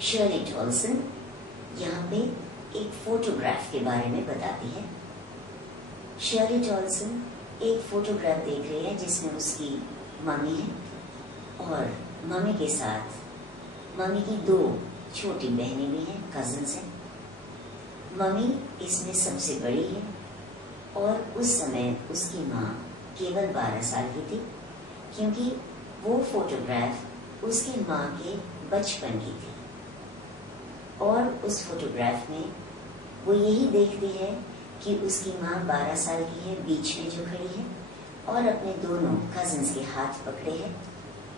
Shirley Toulson यहाँ पे एक फोटोग्राफ के बारे में बताती है। शर्ली टॉल्सन एक फोटोग्राफ देख रही है जिसमें उसकी मम्मी है और मम्मी के साथ मम्मी की 2 छोटी बहनें भी हैं, कजिन्स हैं। मम्मी इसमें सबसे बड़ी है और उस समय उसकी माँ केवल 12 साल की थी, क्योंकि वो फोटोग्राफ उसकी माँ के बचपन की थी। और उस फोटोग्राफ में वो यही देखती है कि उसकी माँ 12 साल की है, बीच में जो खड़ी है और अपने दोनों कजिन्स के हाथ पकड़े है,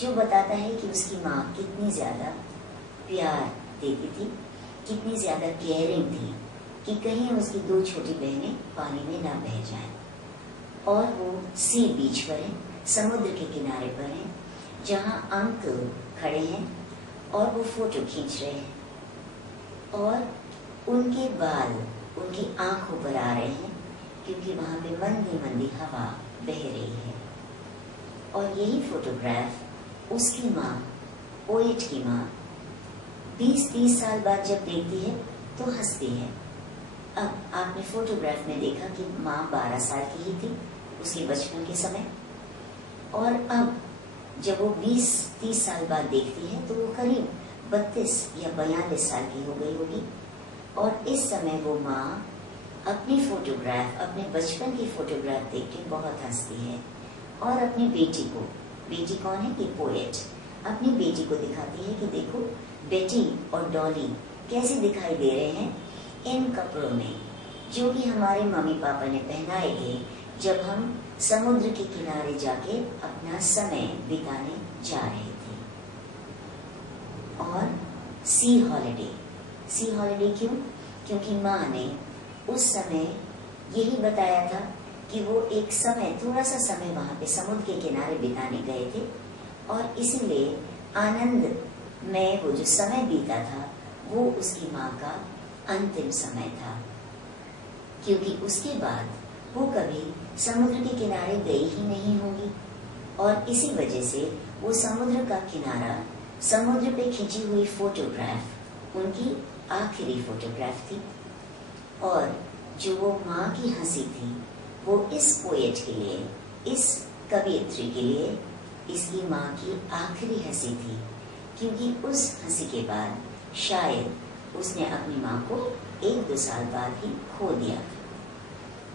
जो बताता है कि उसकी माँ कितनी ज़्यादा प्यार देती थी, कितनी ज़्यादा केयरिंग थी कि कहीं उसकी 2 छोटी बहनें पानी में ना बह जाएं। और वो सी बीच पर है, समुद्र के किनारे पर है, जहाँ अंकल खड़े हैं और वो फोटो खींच रहे हैं और उनके बाल उनकी आंखों पर आ रहे हैं, क्योंकि वहाँ पे मंदी मंदी हवा बह रही है। और यही फोटोग्राफ उसकी माँ, पोएट की माँ 20-30 साल बाद जब देखती है तो हंसती है। अब आपने फोटोग्राफ में देखा कि माँ 12 साल की ही थी उसके बचपन के समय, और अब जब वो 20-30 साल बाद देखती है तो वो करीब 32 या 42 साल की हो गई होगी। और इस समय वो माँ अपनी फोटोग्राफ, अपने बचपन की फोटोग्राफ देख के बहुत हंसती है और अपनी बेटी को, बेटी कौन है कि पोएट, अपनी बेटी को दिखाती है कि देखो बेटी और डॉली कैसे दिखाई दे रहे हैं इन कपड़ों में, जो कि हमारे मम्मी पापा ने पहनाए थे जब हम समुद्र के किनारे जाके अपना समय बिताने जा रहे थे। और सी हॉलिडे, सी हॉलिडे क्यों? क्योंकि माँ ने उस समय यही बताया था कि वो एक समय, थोड़ा सा समय वहाँ पे समुद्र के किनारे बिताने गए थे और इसीलिए आनंद में वो जो समय बीता था वो उसकी माँ का अंतिम समय था, क्योंकि उसके बाद वो कभी समुद्र के किनारे गई ही नहीं होगी। और इसी वजह से वो समुद्र का किनारा, समुद्र पे खींची हुई फोटोग्राफ उनकी आखिरी फोटोग्राफ थी। और जो वो माँ की हंसी थी वो इस पोएट के लिए, इस कवियत्री के लिए इसकी माँ की आखिरी हंसी थी, क्योंकि उस हंसी के बाद शायद उसने अपनी माँ को 1-2 साल बाद ही खो दिया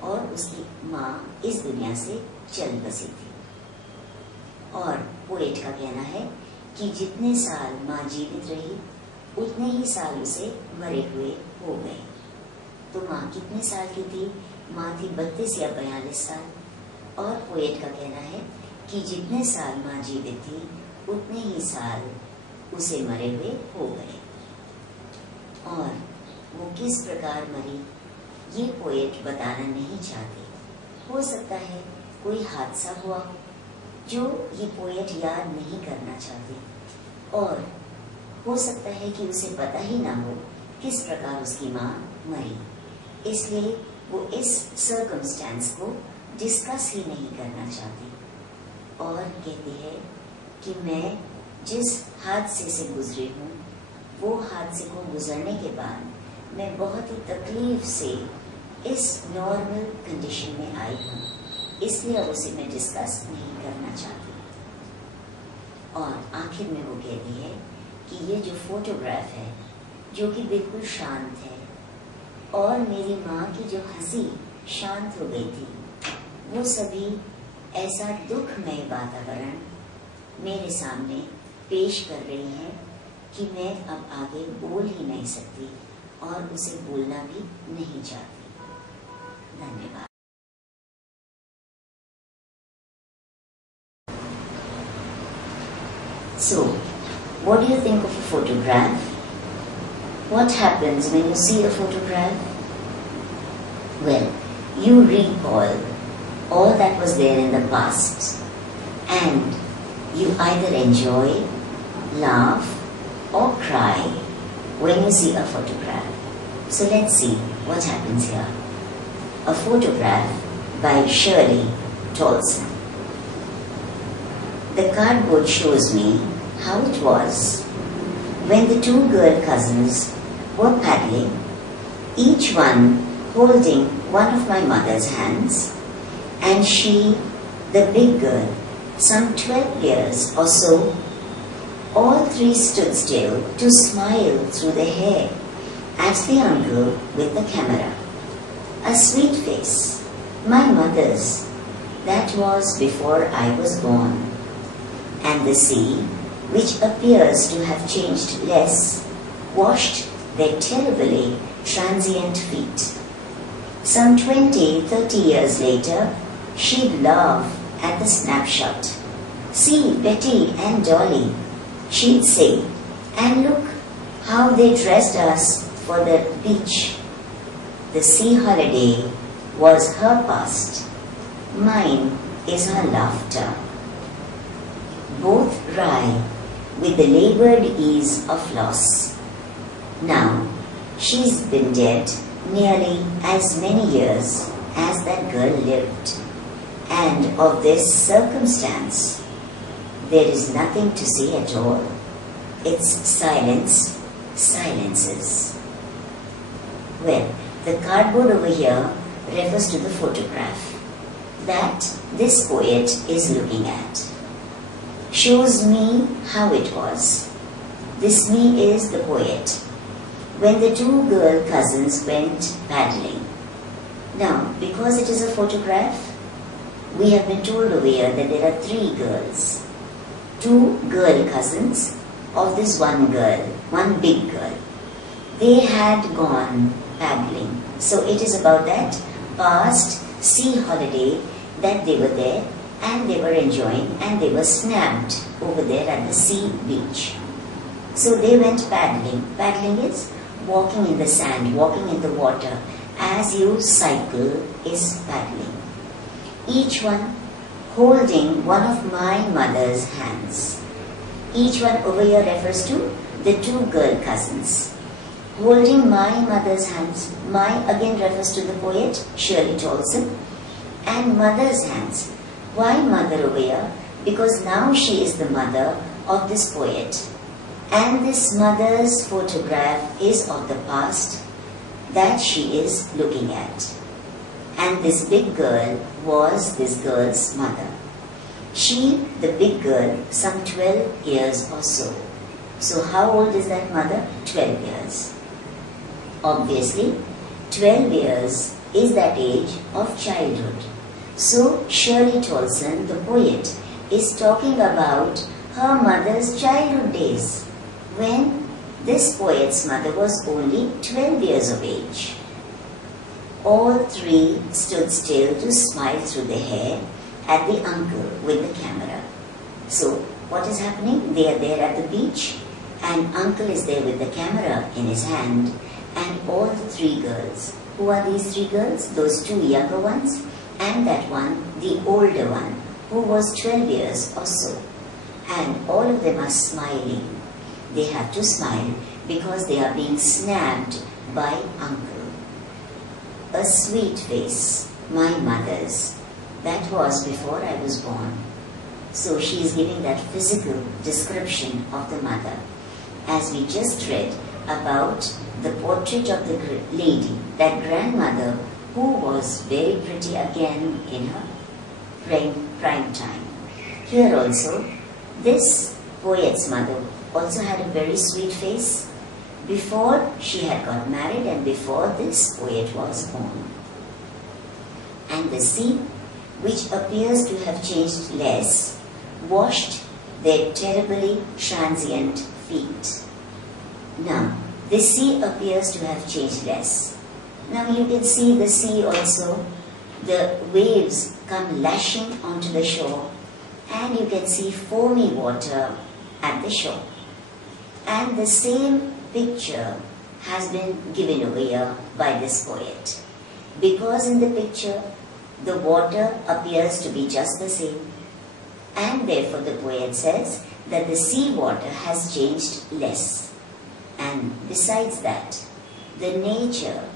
और उसकी माँ इस दुनिया से चल बसी थी। और पोएट का कहना है कि जितने साल माँ जीवित रही उतने ही साल उसे मरे हुए हो गए। तो माँ कितने साल की थी? माँ थी 32 या 42 साल। और पोएट का कहना है कि जितने साल माँ जीवित थी उतने ही साल उसे मरे हुए हो गए। और वो किस प्रकार मरी ये पोएट बताना नहीं चाहते। हो सकता है कोई हादसा हुआ जो ये पोएट याद नहीं करना चाहते, और हो सकता है कि उसे पता ही ना हो किस प्रकार उसकी माँ मरी, इसलिए वो इस सर्कमस्टेंस को डिस्कस ही नहीं करना चाहती। और कहती है कि मैं जिस हादसे से गुजरी हूँ वो हादसे को गुजरने के बाद मैं बहुत ही तकलीफ से इस नॉर्मल कंडीशन में आई हूँ, इसलिए अब उसे मैं डिस्कस नहीं करना चाहती। और आखिर में वो कहती है कि ये जो फोटोग्राफ है जो कि बिल्कुल शांत है, और मेरी माँ की जो हंसी शांत हो गई थी, वो सभी ऐसा दुखमय वातावरण मेरे सामने पेश कर रही है कि मैं अब आगे बोल ही नहीं सकती और उसे बोलना भी नहीं चाहती। धन्यवाद। So, what do you think of a photograph? What happens when you see a photograph? Well, you recall all that was there in the past, and you either enjoy, laugh, or cry when you see a photograph. So let's see what happens here. A photograph by Shirley Tolson. The cardboard shows me how it was when the two girl cousins were paddling, each one holding one of my mother's hands, and she, the big girl, some 12 years or so, all three stood still to smile through the hair at the uncle with the camera. A sweet face, my mother's, that was before I was born. And the sea, which appears to have changed less, washed their terribly transient feet. Some 20-30 years later, she'd laugh at the snapshot. See Betty and Dolly, she'd say, and look how they dressed us for the beach. The sea holiday was her past. Mine is her laughter. Both wry with the labored ease of loss. Now, she's been dead nearly as many years as that girl lived, and of this circumstance, there is nothing to say at all. It's silence, silences. Well, the cardboard over here refers to the photograph that this poet is looking at. Shows me how it was. This me is the poet. When the two girl cousins went paddling. Now, because it is a photograph, we have been told over here that there are three girls. Two girl cousins of this one girl, one big girl. They had gone paddling. So it is about that past sea holiday that they were there and they were enjoying and they were snapped over there at the sea beach. So they went paddling. Paddling is walking in the sand, walking in the water as you cycle is paddling. Each one holding one of my mother's hands. Each one over here refers to the two girl cousins. Holding my mother's hands. My again refers to the poet Shirley Tolson. And mother's hands. Why mother over here? Because now she is the mother of this poet. And this mother's photograph is of the past that she is looking at. And this big girl was this girl's mother. She, the big girl, some 12 years or so. So how old is that mother? 12 years. Obviously, 12 years is that age of childhood. So Shirley Tolson, the poet, is talking about her mother's childhood days, when this poet's mother was only 12 years of age. All three stood still to smile through the hair at the uncle with the camera. So what is happening? They are there at the beach and uncle is there with the camera in his hand, and all the three girls. Who are these three girls? Those two younger ones and that one, the older one, who was 12 years or so. And all of them are smiling. They have to smile because they are being snapped by uncle. A sweet face, my mother's. That was before I was born. So she is giving that physical description of the mother. As we just read about the portrait of the lady, that grandmother who was very pretty again in her prime time. Here also, this poet's mother also had a very sweet face before she had got married and before this poet was born. And the sea, which appears to have changed less, washed their terribly transient feet. Now, the sea appears to have changed less. Now you can see the sea also, the waves come lashing onto the shore, and you can see foamy water at the shore. And the same picture has been given over here by this poet. Because in the picture, the water appears to be just the same. And therefore the poet says that the sea water has changed less. And besides that, the nature